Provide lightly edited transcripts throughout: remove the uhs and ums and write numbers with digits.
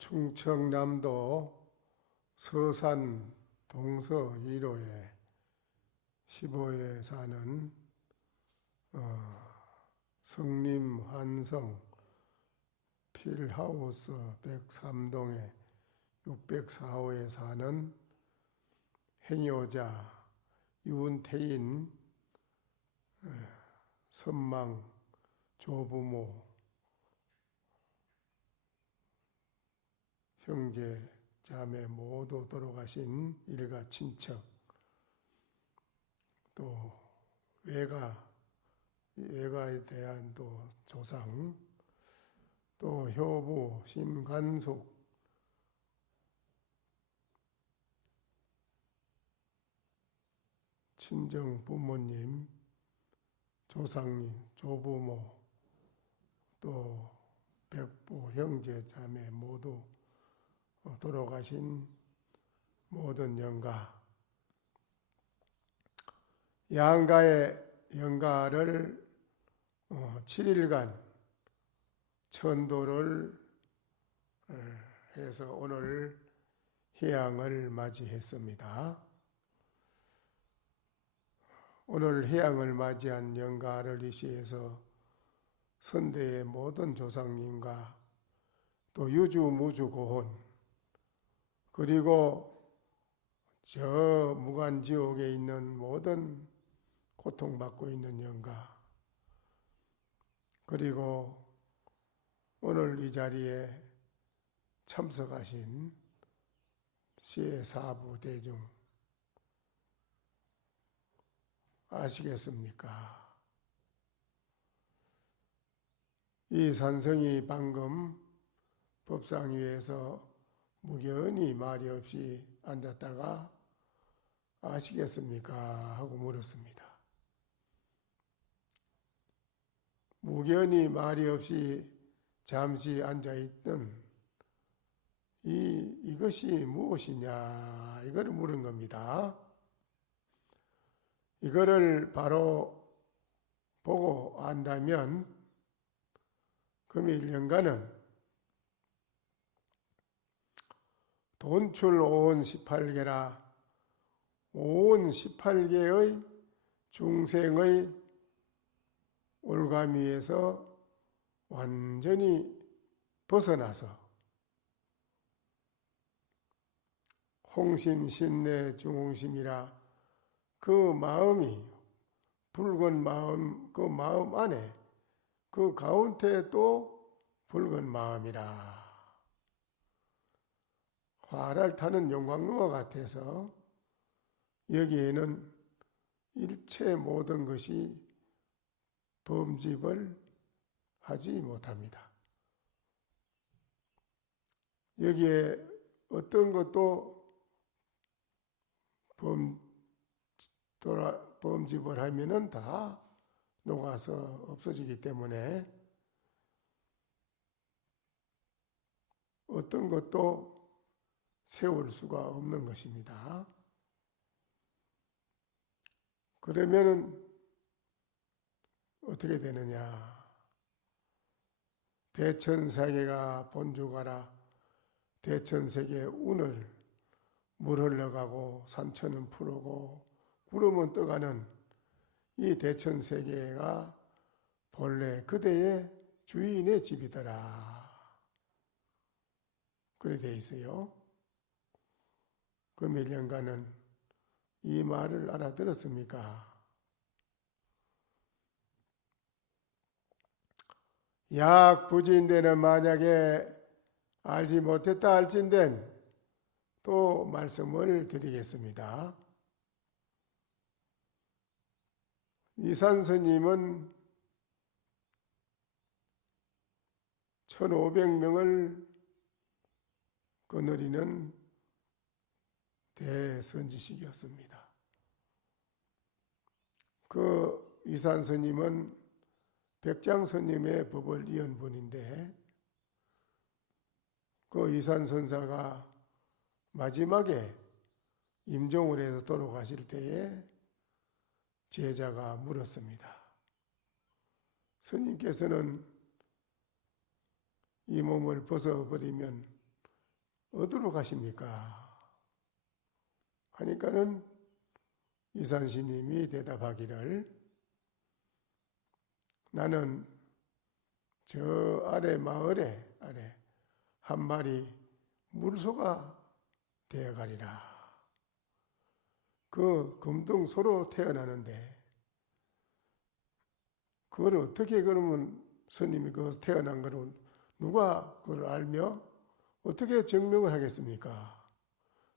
충청남도 서산 동서 1호에 15에 사는 성림환성 필하우스 103동에 604호에 사는 행여자 이운태인 선망 조부모 형제 자매 모두 돌아가신 일가 친척, 또 외가에 대한 또 조상, 또 효부 신관숙 친정 부모님, 조상님, 조부모, 또 백부 형제 자매 모두 돌아가신 모든 영가, 양가의 영가를 7일간 천도를 해서 오늘 해양을 맞이했습니다. 오늘 해양을 맞이한 영가를 의시해서 선대의 모든 조상님과 또 유주무주고혼, 그리고 저 무간지옥에 있는 모든 고통받고 있는 영가, 그리고 오늘 이 자리에 참석하신 시의 사부 대중 아시겠습니까? 이 산성이 방금 법상 위에서 무견히 말이 없이 앉았다가 아시겠습니까? 하고 물었습니다. 무견히 말이 없이 잠시 앉아있던 이것이 무엇이냐, 이거를 물은 겁니다. 이거를 바로 보고 안다면 금일 연가는 돈출 오온 18개라 오온 18개의 중생의 올가미에서 완전히 벗어나서 홍심, 신내, 중홍심이라 그 마음이 붉은 마음, 그 마음 안에 그 가운데 또 붉은 마음이라 화를 타는 용광로와 같아서 여기에는 일체 모든 것이 범집을 하지 못합니다. 여기에 어떤 것도 범집을 하면은 다 녹아서 없어지기 때문에 어떤 것도 세울 수가 없는 것입니다. 그러면은 어떻게 되느냐? 대천세계가 본주가라 대천세계의 운을 물 흘러가고 산천은 푸르고 구름은 떠가는 이 대천세계가 본래 그대의 주인의 집이더라. 그래 돼 있어요. 그 몇 년간은 이 말을 알아들었습니까? 약부지인데는 만약에 알지 못했다 할진된 또 말씀을 드리겠습니다. 이산 스님은 1500명을 거느리는 대선지식이었습니다. 그 이산 스님은 백장 스님의 법을 이은 분인데 그 이산 선사가 마지막에 임종을 해서 돌아가실 때에 제자가 물었습니다. 스님께서는 이 몸을 벗어버리면 어디로 가십니까? 하니까는 이산시님이 대답하기를 나는 저 아래 마을에 한 마리 물소가 되어가리라. 그 금등소로 태어나는데 그걸 어떻게 그러면 스님이 그 태어난 것을 누가 그걸 알며 어떻게 증명을 하겠습니까?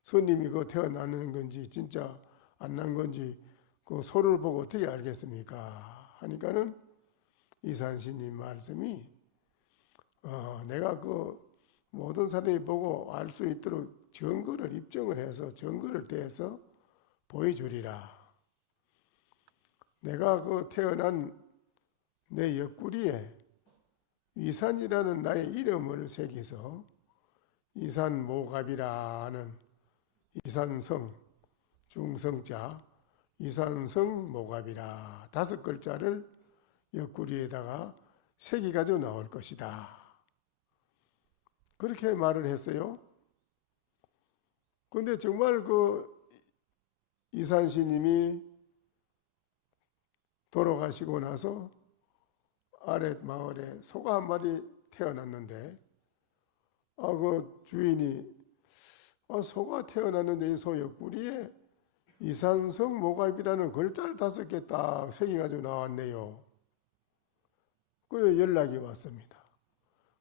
스님이 그 태어나는 건지 진짜 안 난 건지 그 소를 보고 어떻게 알겠습니까? 하니까는 이산시님 말씀이 내가 그 모든 사람이 보고 알 수 있도록 증거를 입증을 해서 증거를 대해서 보여주리라. 내가 그 태어난 내 옆구리에 이산이라는 나의 이름을 새겨서 이산모갑이라 하는 이산성, 중성자, 이산성모갑이라 5글자를 옆구리에다가 새겨가지고 나올 것이다. 그렇게 말을 했어요. 근데 정말 그 이산시님이 돌아가시고 나서 아래 마을에 소가 한 마리 태어났는데 그 주인이 소가 태어났는데 이 소 옆구리에 이산성 모갑이라는 글자를 5개 딱 새겨가지고 나왔네요. 그래서 연락이 왔습니다.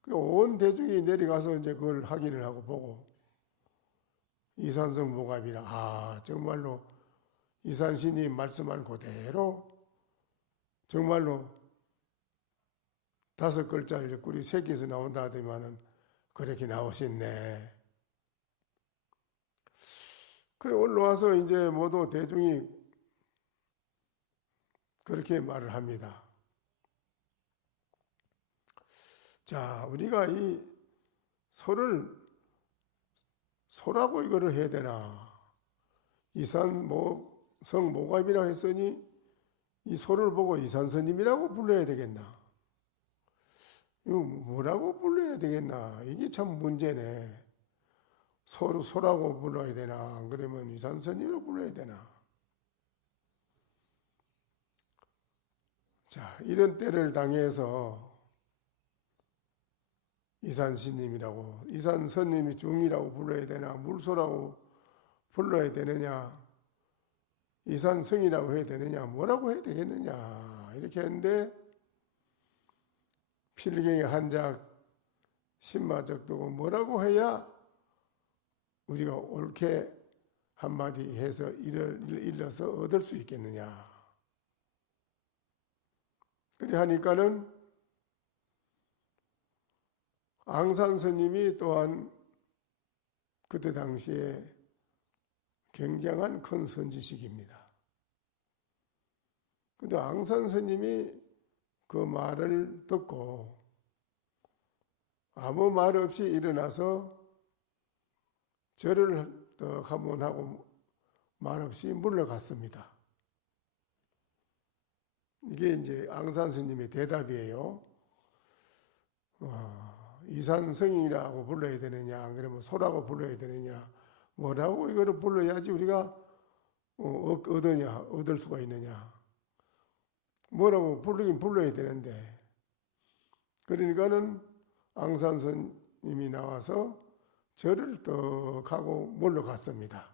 그리고 온 대중이 내려가서 이제 그걸 확인을 하고 보고 이산성 모갑이라 정말로 이산시님 말씀한 그대로 정말로 5글자를 옆구리 새겨서 나온다 하더만은 그렇게 나오셨네. 그래 올라와서 이제 모두 대중이 그렇게 말을 합니다. 자, 우리가 이 소라고 이거를 해야 되나? 이산성 모갑이라고 했으니 이 소를 보고 이산스님이라고 불러야 되겠나? 이거 뭐라고 불러야 되겠나? 이게 참 문제네. 소라고 불러야 되나? 안 그러면 이산스님으로 불러야 되나? 자, 이런 때를 당해서 이산스님이라고, 이산스님이 중이라고 불러야 되나? 물소라고 불러야 되느냐? 이산성이라고 해야 되느냐? 뭐라고 해야 되겠느냐? 이렇게 했는데 필경의 한작, 신마적도고 뭐라고 해야 우리가 옳게 한마디 해서 일러서 얻을 수 있겠느냐. 그리 하니까는 앙산 스님이 또한 그때 당시에 굉장한 큰 선지식입니다. 근데 앙산 스님이 그 말을 듣고 아무 말 없이 일어나서 절을 한번 하고 말없이 물러갔습니다. 이게 이제 앙산 스님의 대답이에요. 이산성이라고 불러야 되느냐, 안 그러면 소라고 불러야 되느냐, 뭐라고 이거를 불러야지 우리가 얻을 수가 있느냐. 뭐라고 부르긴 불러야 되는데. 그러니까는 앙산 스님이 나와서 절을 떡 하고 물러갔습니다.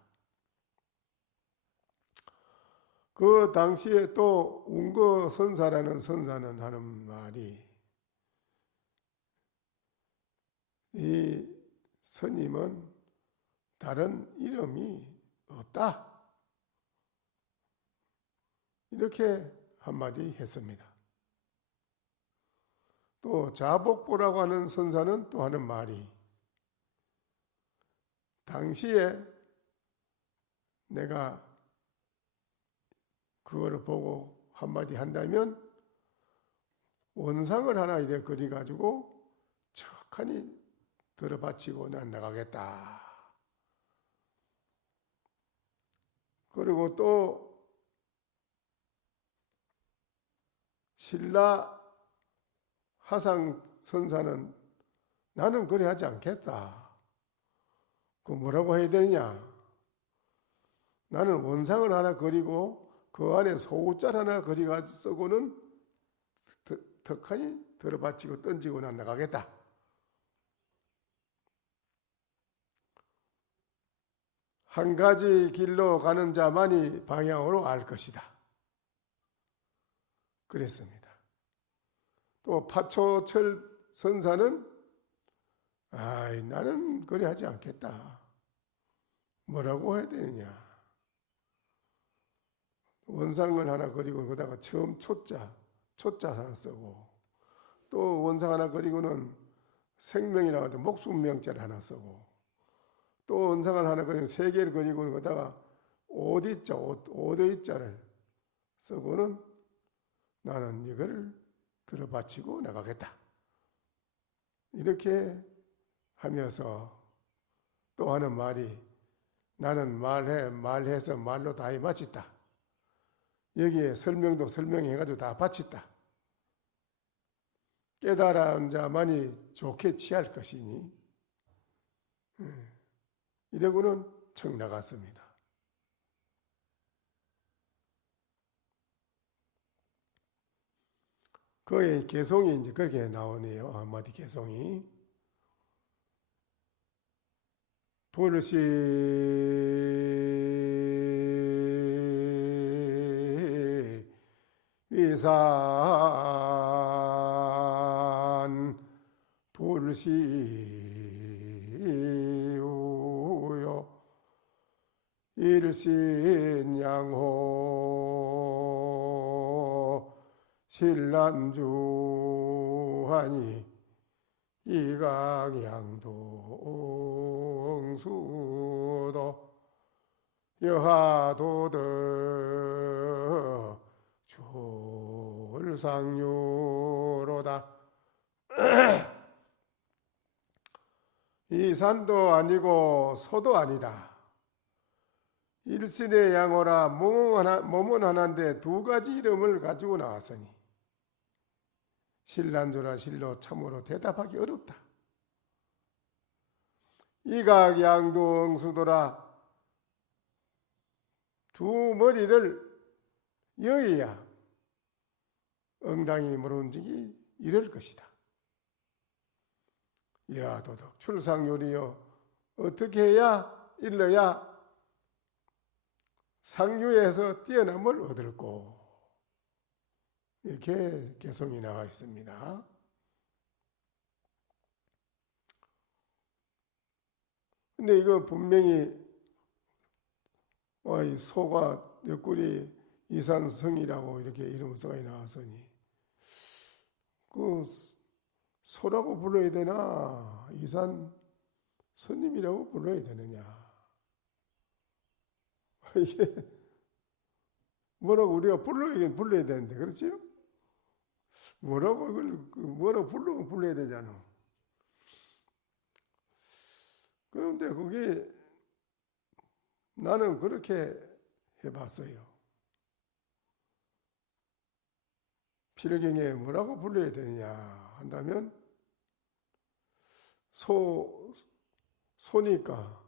그 당시에 또 운거 선사라는 선사는 하는 말이 이 스님은 다른 이름이 없다. 이렇게 한마디 했습니다. 또 자복보라고 하는 선사는 또 하는 말이 당시에 내가 그거를 보고 한마디 한다면 원상을 하나 이렇게 그려가지고 척하니 들어바치고 난 나가겠다. 그리고 또 신라 하상 선사는 나는 그래 하지 않겠다. 그 뭐라고 해야 되느냐? 나는 원상을 하나 그리고 그 안에 소자를 하나 그리가 쓰고는 턱하니 들어받치고 던지고 난 나가겠다. 한 가지 길로 가는 자만이 방향으로 알 것이다. 그랬습니다. 또 파초철 선사는 나는 그리 하지 않겠다. 뭐라고 해야 되느냐? 원상을 하나 그리고 거기다가 처음 초자 하나 쓰고 또 원상 하나 그리고는 생명이라고 해도 목숨명자를 하나 쓰고 또 원상을 하나 그리고 세 개를 그리고 거기다가 오대자를 쓰고는 나는 이걸 들어바치고 나가겠다. 이렇게 하면서 또 하는 말이 나는 말해서 말로 다 마쳤다. 여기에 설명도 설명해가지고 다 바쳤다. 깨달은 자만이 좋게 취할 것이니 이러고는 청 나갔습니다. 그의 개성이 이제 그렇게 나오네요. 한마디 개성이. 불시 위산 불시우요 일신양호 신란주하니 이강양동수도 여하도덕 졸상유로다. 이 산도 아니고 소도 아니다. 일신의 양호라 몸은 하나인데 두 가지 이름을 가지고 나왔으니 신란조라 실로 참으로 대답하기 어렵다. 이각양동수도라 두 머리를 여야 엉덩이 물은지기 이럴 것이다. 여하도덕 출상요리여 어떻게 해야 일러야 상류에서 뛰어남을 얻을꼬. 이렇게 개성이 나와 있습니다. 근데 이거 분명히 소가 옆구리 이산성이라고 이렇게 이름 써가 나왔으니 그 소라고 불러야 되나 이산 스님이라고 불러야 되느냐. 이게 뭐라고 우리가 불러야 되는데 그렇지요? 뭐라고 불러야 되잖아. 그런데 그게 나는 그렇게 해봤어요. 필경에 뭐라고 불러야 되느냐 한다면 소니까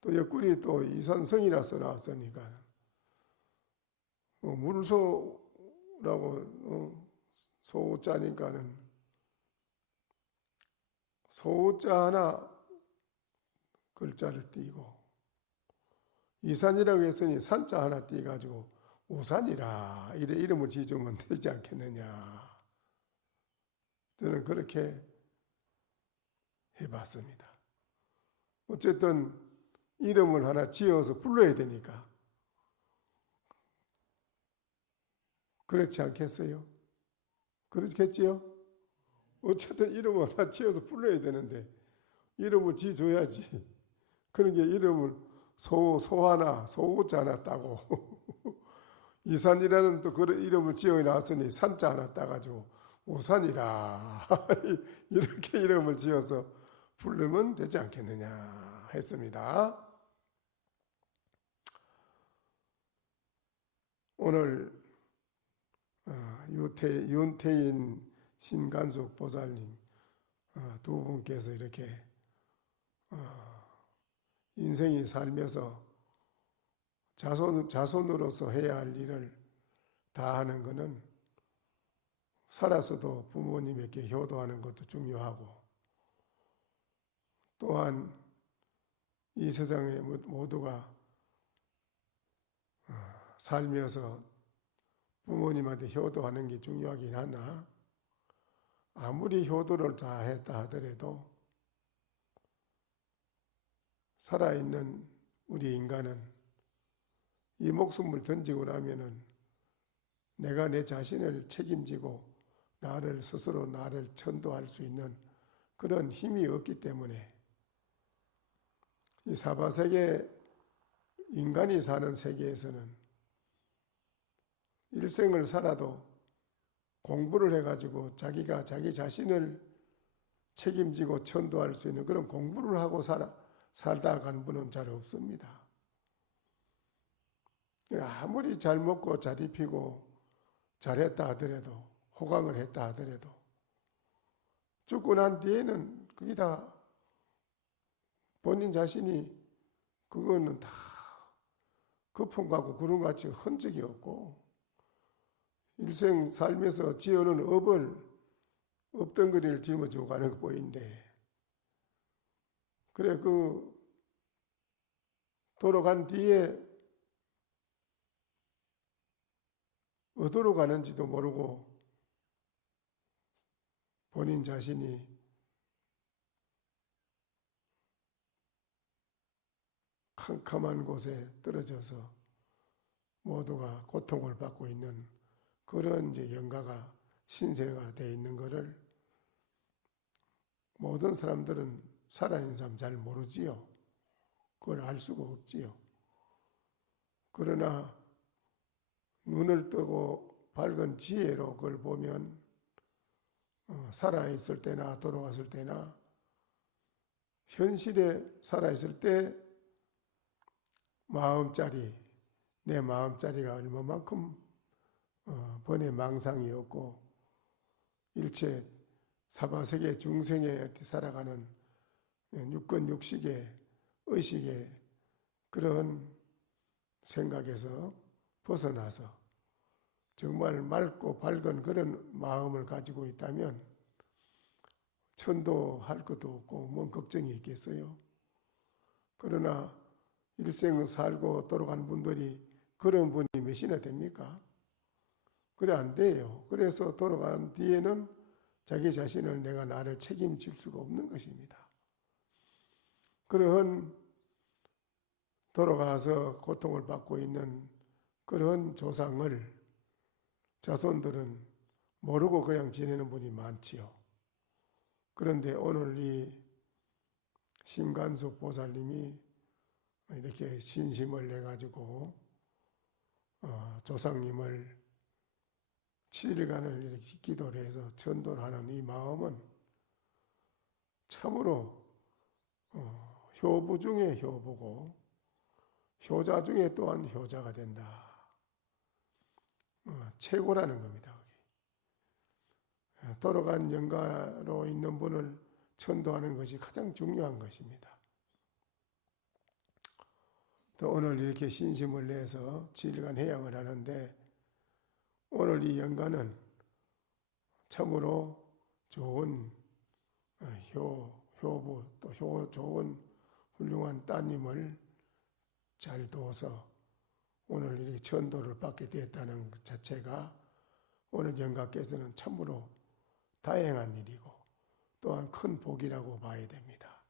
또 옆구리 또 이산성이라서 나왔으니까 물소라고 소자니까는 소자 하나 글자를 띄고 이산이라고 했으니 산자 하나 띄가지고 우산이라 이래 이름을 지으면 되지 않겠느냐. 저는 그렇게 해봤습니다. 어쨌든 이름을 하나 지어서 불러야 되니까 그렇지 않겠어요? 그렇겠지요? 어쨌든 이름을 하나 지어서 불러야 되는데 이름을 지어줘야지. 그러니까 이름을 소하나 소자 하나 따고 이산이라는 또 그런 이름을 지어놨으니 산자 하나 따가지고 우산이라 이렇게 이름을 지어서 부르면 되지 않겠느냐 했습니다. 오늘 윤태인 신간숙 보살님 두 분께서 이렇게 인생이 살면서 자손으로서 해야 할 일을 다 하는 것은 살아서도 부모님에게 효도하는 것도 중요하고, 또한 이 세상에 모두가 살면서 부모님한테 효도하는 게 중요하긴 하나, 아무리 효도를 다 했다 하더라도 살아있는 우리 인간은 이 목숨을 던지고 나면은 내가 내 자신을 책임지고 나를 스스로 나를 천도할 수 있는 그런 힘이 없기 때문에 이 사바세계 인간이 사는 세계에서는 일생을 살아도 공부를 해가지고 자기가 자기 자신을 책임지고 천도할 수 있는 그런 공부를 하고 살다 간 분은 잘 없습니다. 아무리 잘 먹고 잘 입히고 잘했다 하더라도, 호강을 했다 하더라도 죽고 난 뒤에는 그게 다 본인 자신이 그거는 다 거품하고 구름같이 흔적이 없고, 일생 살면서 지어놓은 업을 업덩거리를 짊어지고 가는 것뿐인데, 그래 그 돌아간 뒤에 어디로 가는지도 모르고 본인 자신이 캄캄한 곳에 떨어져서 모두가 고통을 받고 있는 그런 이제 영가가 신세가 되어 있는 것을 모든 사람들은 살아있는 사람 잘 모르지요. 그걸 알 수가 없지요. 그러나 눈을 뜨고 밝은 지혜로 그걸 보면 살아있을 때나 돌아갔을 때나 현실에 살아있을 때 마음짜리, 내 마음짜리가 얼마만큼 번뇌 망상이었고 일체 사바세계 중생에 살아가는 육권 육식의 의식의 그런 생각에서 벗어나서 정말 맑고 밝은 그런 마음을 가지고 있다면 천도할 것도 없고 뭔 걱정이 있겠어요. 그러나 일생 살고 돌아간 분들이 그런 분이 몇이나 됩니까? 그래 안 돼요. 그래서 돌아간 뒤에는 자기 자신을 내가 나를 책임질 수가 없는 것입니다. 그런 돌아가서 고통을 받고 있는 그런 조상을 자손들은 모르고 그냥 지내는 분이 많지요. 그런데 오늘 이 심관숙 보살님이 이렇게 신심을 내가지고 조상님을 7일간을 이렇게 기도를 해서 전도를 하는 이 마음은 참으로 효부 중에 효부고 효자 중에 또한 효자가 된다. 최고라는 겁니다. 돌아간 영가로 있는 분을 천도하는 것이 가장 중요한 것입니다. 또 오늘 이렇게 신심을 내서 7일간 해양을 하는데 오늘 이 영가는 참으로 좋은 효부 또 좋은 훌륭한 따님을 잘 둬서 오늘 이렇게 천도를 받게 되었다는 것 자체가 오늘 영가께서는 참으로 다행한 일이고 또한 큰 복이라고 봐야 됩니다.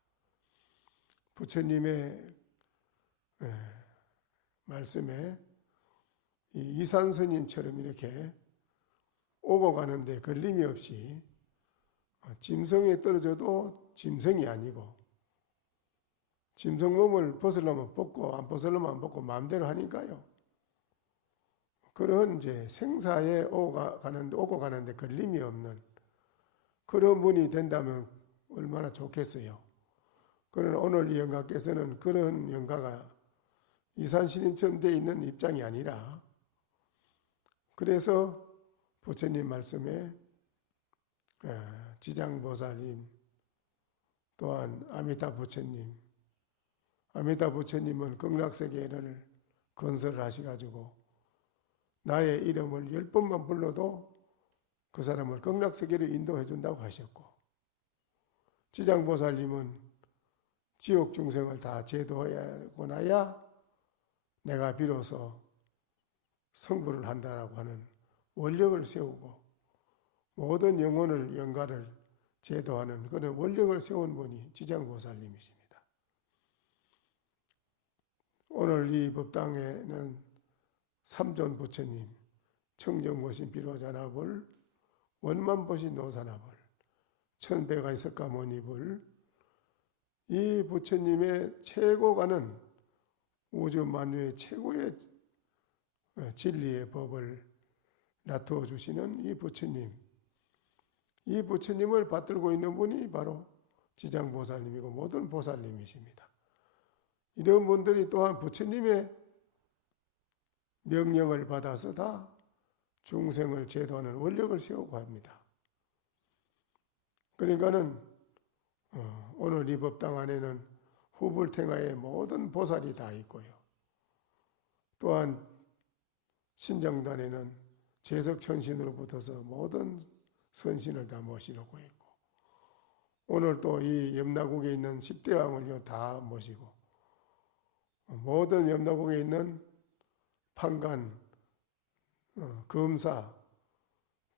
부처님의 말씀에 이산 스님처럼 이렇게 오고 가는데 걸림이 없이 짐승에 떨어져도 짐승이 아니고 짐승 몸을 벗으려면 벗고 안 벗으려면 안 벗고 마음대로 하니까요. 그런 이제 생사에 오고 가는데 걸림이 없는 그런 분이 된다면 얼마나 좋겠어요. 그러나 오늘 이 영가께서는 그런 영가가 이산스님처럼 되어 있는 입장이 아니라 그래서 부처님 말씀에 지장보살님 또한 아미타 부처님 아미타 부처님은 극락세계를 건설하셔가지고 나의 이름을 10번만 불러도 그 사람을 극락세계로 인도해 준다고 하셨고, 지장보살님은 지옥 중생을 다 제도하고 나야 내가 비로소 성불을 한다라고 하는 원력을 세우고 모든 영혼을 영가를 제도하는 그런 원력을 세운 분이 지장보살님이십니다. 오늘 이 법당에는 삼존 부처님, 청정보신 비로자나불, 원만보신 노사나불, 천배가의 석가모니불, 이 부처님의 최고가는 우주 만유의 최고의 진리의 법을 나타내 주시는 이 부처님, 이 부처님을 받들고 있는 분이 바로 지장보살님이고 모든 보살님이십니다. 이런 분들이 또한 부처님의 명령을 받아서 다 중생을 제도하는 원력을 세우고 합니다. 그러니까는 오늘 이 법당 안에는 후불탱화의 모든 보살이 다 있고요. 또한 신정단에는 제석천신으로부터서 모든 선신을 다 모시려고 있고, 오늘 또 이 염라국에 있는 10대왕을 다 모시고, 모든 염라국에 있는 판관, 검사,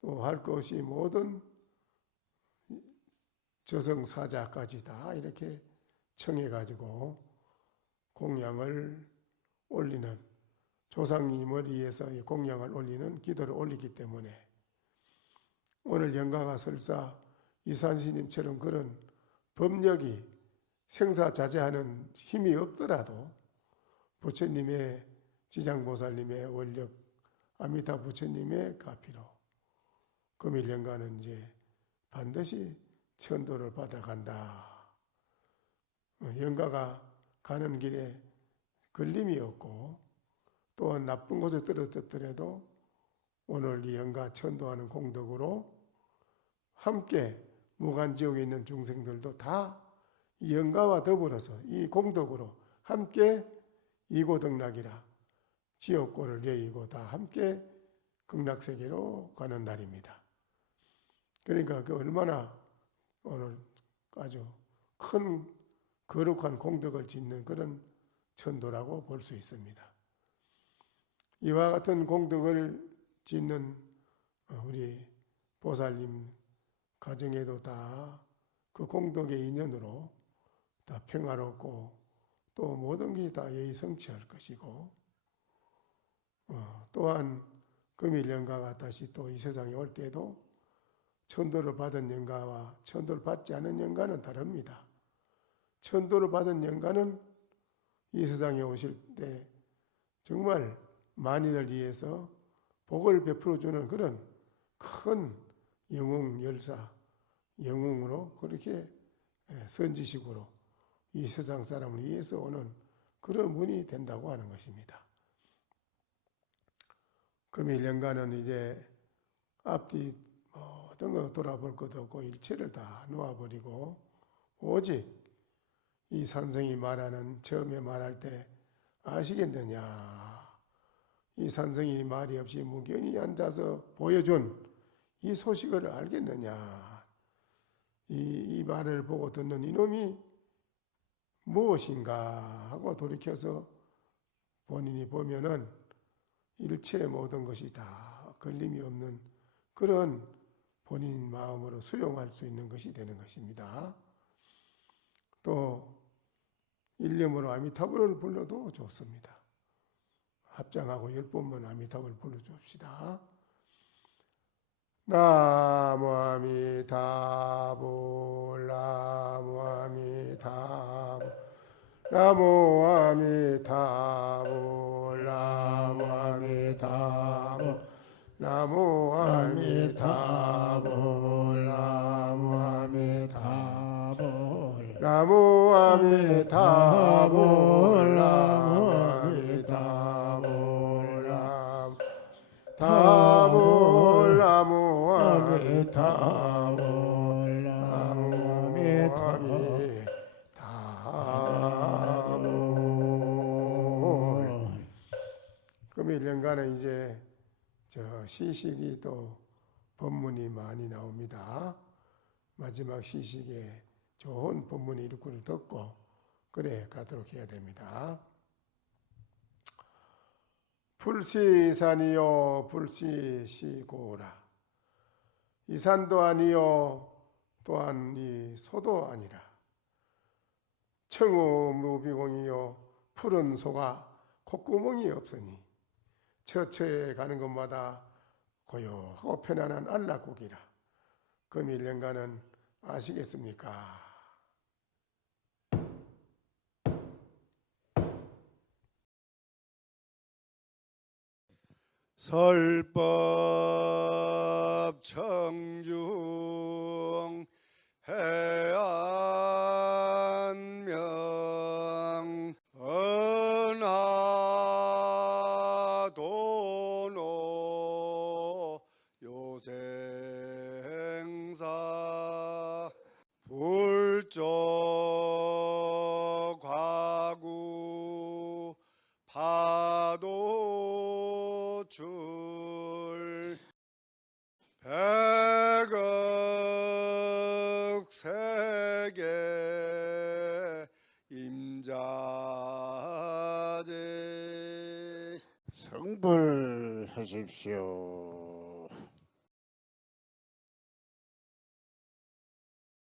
또 할 것이 모든 저승사자까지 다 이렇게 청해가지고 공양을 올리는, 조상님을 위해서 공양을 올리는 기도를 올리기 때문에 오늘 영가가 설사 이산스님처럼 그런 법력이 생사자제하는 힘이 없더라도 부처님의 지장보살님의 원력, 아미타 부처님의 가피로 금일영가는 이제 반드시 천도를 받아간다. 영가가 가는 길에 걸림이 없고 또한 나쁜 곳에 떨어졌더라도 오늘 이 영가 천도하는 공덕으로 함께 무간지옥에 있는 중생들도 다 이 영가와 더불어서 이 공덕으로 함께 이고덕락이라 지옥고를 여의고 다 함께 극락세계로 가는 날입니다. 그러니까 그 얼마나 오늘 아주 큰 거룩한 공덕을 짓는 그런 천도라고 볼 수 있습니다. 이와 같은 공덕을 짓는 우리 보살님 가정에도 다 그 공덕의 인연으로 다 평화롭고 또 모든 것이 다 예의성취할 것이고, 또한 금일영가가 다시 또 이 세상에 올 때도 천도를 받은 영가와 천도를 받지 않은 영가는 다릅니다. 천도를 받은 영가는 이 세상에 오실 때 정말 만인을 위해서 복을 베풀어주는 그런 큰 영웅 열사, 영웅으로 그렇게 선지식으로 이 세상 사람을 위해서 오는 그런 분이 된다고 하는 것입니다. 금일영가는 이제 앞뒤 모든 거 돌아볼 것도 없고 일체를 다 놓아버리고 오직 이 산성이 말하는, 처음에 말할 때 아시겠느냐, 이 산성이 말이 없이 무견히 앉아서 보여준 이 소식을 알겠느냐, 이 말을 보고 듣는 이놈이 무엇인가 하고 돌이켜서 본인이 보면은 일체의 모든 것이 다 걸림이 없는 그런 본인 마음으로 수용할 수 있는 것이 되는 것입니다. 또 일념으로 아미타불을 불러도 좋습니다. 합장하고 10번만 아미타불 불러줍시다. 나무 아미타불, 나무 아미타불, 나무 아미타불, 나무 아미타불, 나무 아미타불, 나무 아미타불, 나무 아미타불, 나무 아미타불, 타불, 나무 아미타불, 나무 아미타불. 금일 연간에 이제 저 시식이 또 법문이 많이 나옵니다. 마지막 시식에 좋은 법문이 일구를 듣고 그래 가도록 해야 됩니다. 불시산이요 불시시고라. 이 산도 아니요 또한 이 소도 아니라. 청우무비공이요 푸른 소가 콧구멍이 없으니 처처에 가는 곳마다 고요하고 편안한 안락국이라. 금일 연가는 아시겠습니까? 설법 청중 해안명 은하도노 요생사 불조 과구 파도줄 백억 세계 임자제 성불하십시오.